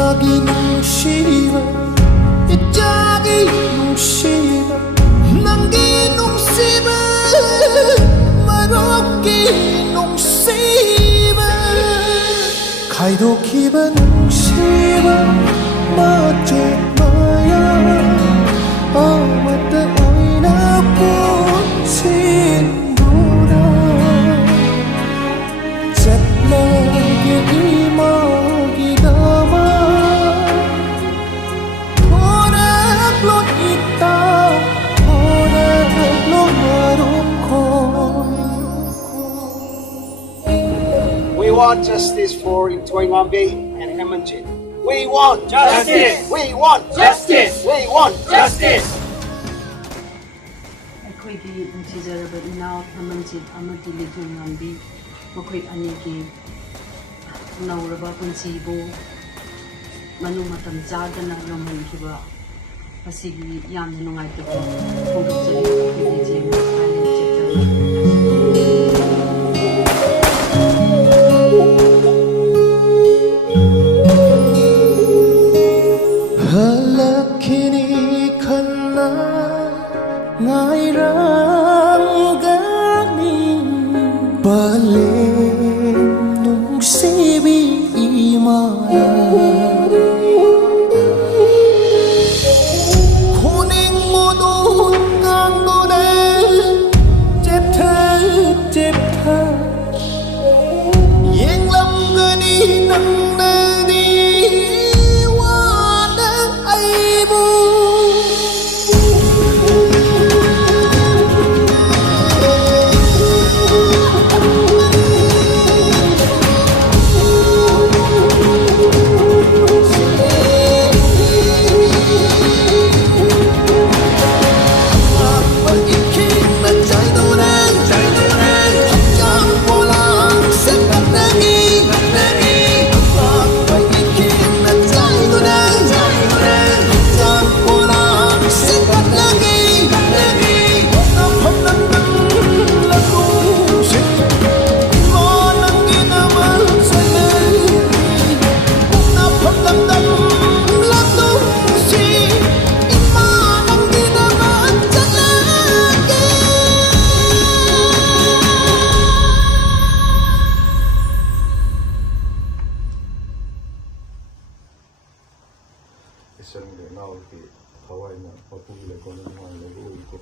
이짝이 농시바 이짝이 농시바 난기 농시바 마로기 농시바 가이도 기바 농시바 마저 마야 아마따 오이나 본신도라 잣나게 이마기 담아 오락로 있다 오락로 마루코 We want justice for Linthoingambi and Hemanjit. We want justice. We want Justice. We want Justice. ꯑꯩꯈꯣꯏꯒꯤ ꯅꯨꯡꯁꯤꯖꯔꯕ ꯏꯅꯥꯎ ꯍꯦꯃꯟꯖꯤꯠ ꯑꯃꯗꯤ ꯂꯤꯟꯊꯣꯏꯉꯥꯝꯕꯤ ꯃꯈꯣꯏ ꯑꯅꯤꯒꯤ ꯅꯧꯔꯕ ꯄꯨꯟꯁꯤꯕꯨ ꯃꯅꯨꯡ ꯃꯇꯝ ꯆꯥꯗꯅ ꯌꯧꯍꯟꯈꯤꯕ ꯑꯁꯤꯒꯤ ꯌꯥꯝꯅ ꯅꯨꯡꯉꯥꯏꯇꯕ ꯐꯣꯡꯗꯣꯛꯆꯔꯤ ꯑꯩꯈꯣꯏꯒꯤ jam silent chapter Halakini kana ngairangani balen nung sibi imana kuning modun kangdone ceptha yeng lam gani nang nadi Isang na ako kaway na papugi ko ng mga lago ko.